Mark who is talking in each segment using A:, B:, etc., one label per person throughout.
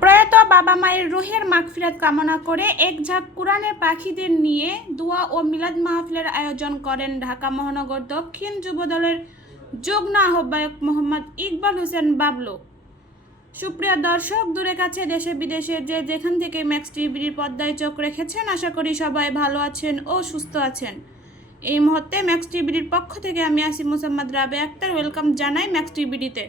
A: প্রয়াত বাবা মায়ের রুহের মাগফিরাত কামনা করে এক ঝাঁক কোরআনে পাখিদের নিয়ে দোয়া ও মিলাদ মাহফিলের আয়োজন করেন ঢাকা মহানগর দক্ষিণ যুবদলের যুগ্ম আহ্বায়ক মোহাম্মদ ইকবাল হোসেন বাবলু। সুপ্রিয় দর্শক, দূরে কাছে দেশে বিদেশে যে যেখান থেকে ম্যাক্স টিভির পর্দায় চোখ রেখেছেন, আশা করি সবাই ভালো আছেন ও সুস্থ আছেন। এই মুহূর্তে ম্যাক্স টিভির পক্ষ থেকে আমি আসি মোসাম্মদ রাবে আক্তার, ওয়েলকাম জানাই ম্যাক্স টিভিডিতে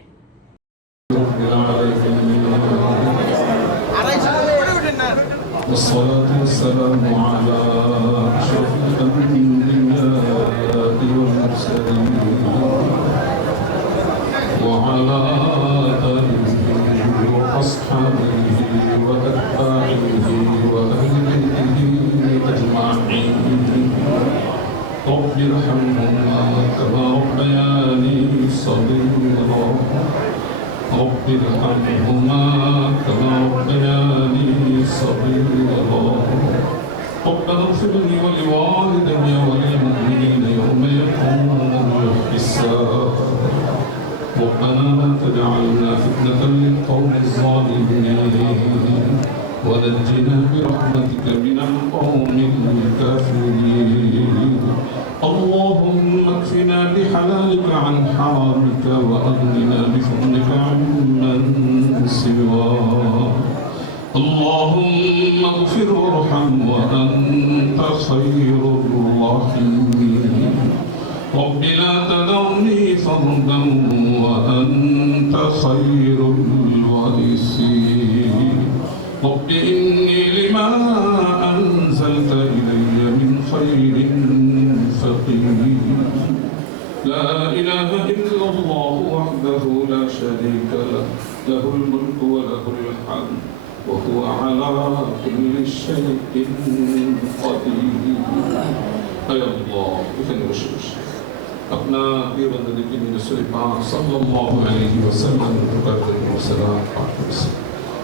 B: والصلاة والسلام على أشرف الأنبياء والمرسلين. وعلى آله وأصحابه وأتباعه وأهل بيته أجمعين. رب ارحمهما كما ربياني صغيرا. ارحمهما كما ربياني صغيرا. ربنا اغفر لي ولوالدي وللمؤمنين يوم يقوم الحساب. ربنا لا تجعلنا فتنة للقوم الظالمين. ونجنا برحمتك من القوم الكافرين. اللهم اكفنا بحلالك عن حرامك وأغننا بفضلك عمن سواك. اللهم اغفر وارحم وأنت خير الراحمين. رب لا تذرني فردا وأنت خير الوارثين. رب إني لا إله إلا الله وحده لا شريك له. له الملك وله الحمد وهو على كل شيء قدير. أي الله إذن وشوش. اپنا پیر بندگی من رسول صلى الله عليه وسلم پر کریم أي الله کرسی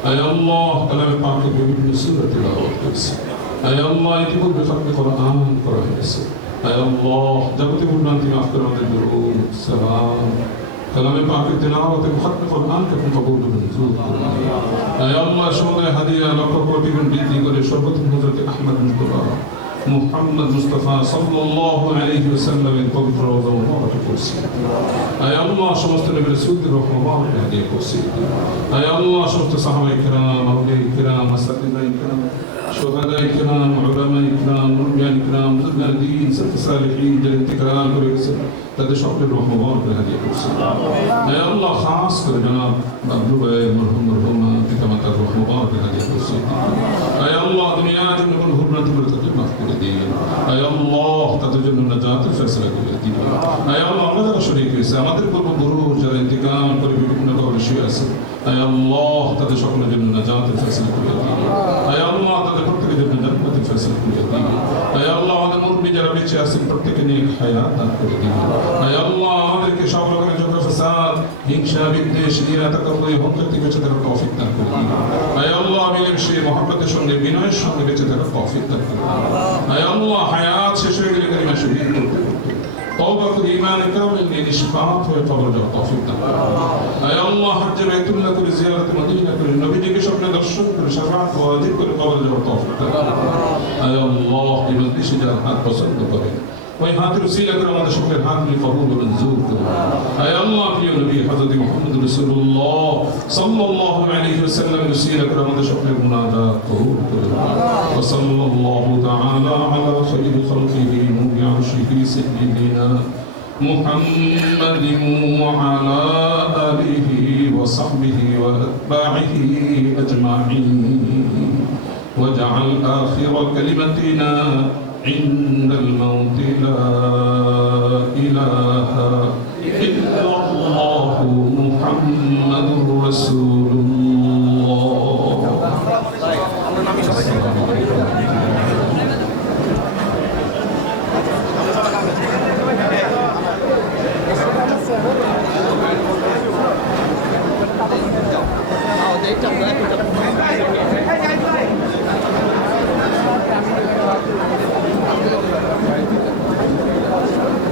B: اے اللہ سورة پاک أي الله نصورت تلاوت القرآن بخط قرآن قرآن আল্লাহ জগতে উন্নতি মাফ করে আমাদের দরুদ সালাম কালামে পাকে তিলাওয়াত এবং খাতমে কোরআনকে আপনি কবুল ও মঞ্জুর করুন আয় আল্লাহ সময় হাদিয়া লক্ষ কোটি গুণ বৃদ্ধি করে সর্বপ্রথম হযরত আহমদ মুস্তাফা মুহাম্মদ মুস্তাফা সাল্লাল্লাহু আলাইহি ওয়াসাল্লামের পবিত্র রওজা মুবারক করছি আয় আল্লাহ সমস্ত নবী রাসূলদের রহমত হাদিয়া করছি আয় আল্লাহ সমস্ত সাহাবায়ে কিরাম আউলিয়া কিরাম আসাতিদায়ে কিরাম شهداء كرام علماء كرام مرجان كرام بزرگان دین سب صالحین جل انتقال করে গেছে তাদের সকলের রহমত হাদিয়া করছি হে আল্লাহ খাস করে জনাব আব্দুল ভাই মরহুম মরহুমা পিতা মাতার রহমত হাদিয়া করছি হে আল্লাহ দুনিয়া জন্য কোন হুরনাত করে তাদের মাফ করে দিন হে আল্লাহ তাদের জন্য নাজাতের ফয়সালা করে দিন হে আল্লাহ আমরা যারা শরীক হয়েছে আমাদের পূর্বপুরুষ যারা ইন্তিকাল করে বিভিন্ন কবরে শুয়ে আছে হে আল্লাহ তাদের সকলের জন্য নাজাতের ফয়সালা করে দিন। হে আল্লাহ তাদের প্রত্যেকের জন্য জান্নাতের ফয়সালা করে দিন। হে আল্লাহ আমাদের মুরব্বী যারা বেঁচে আছেন প্রত্যেকে নিয়ে হায়াত দান করে দিন। হে আল্লাহ আমাদেরকে সব রকমের যোগ্য ফাসাদ, হিংসা, বিদ্বেষ, ইরা, তাকাব্বুরি হত্যা থেকে বেঁচে থাকার তৌফিক দান করে দিন। হে আল্লাহ মিলেমিশে মহব্বতের সঙ্গে, বিনয়ের সঙ্গে বেঁচে থাকার তৌফিক দান করে দিন। হে আল্লাহ হায়াত শেষ হয়ে গেলে কালিমা শহীদ করতে করতে তওবা করে ইমান কামিল নিয়ে নিষ্পাপ হয়ে কবর যাওয়ার তৌফিক দান করুন আয় আল্লাহ হজ্জে বাইতুল্লাহ করে জিয়ারত মদিনা করে নবীজিকে স্বপ্নে দর্শন করে শাফাআত ওয়াজিব করে কবর যাওয়ার তৌফিক দান করুন আয় আল্লাহ এই মজলিসে যারা হাত পছন্দ করেন ওই হাতের উসিলা করে আমাদের সকলের হাত নিয়ে কবুল ও মঞ্জুর করুন আয় আল্লাহ প্রিয় নবী হযরত মুহাম্মদ রাসূলুল্লাহ সাল্লাল্লাহু আলাইহি ওয়াসাল্লাম উসিলা করে আমাদের সকলের মুনাজাত কবুল করুন ওয়া সাল্লাল্লাহু তাআলা আলা খায়রি খালকিহি ذكر سيدنا محمد وعلى آله وصحبه وأتباعه أجمعين. واجعل آخر كلمتنا عند الموت لا 人长得还比较。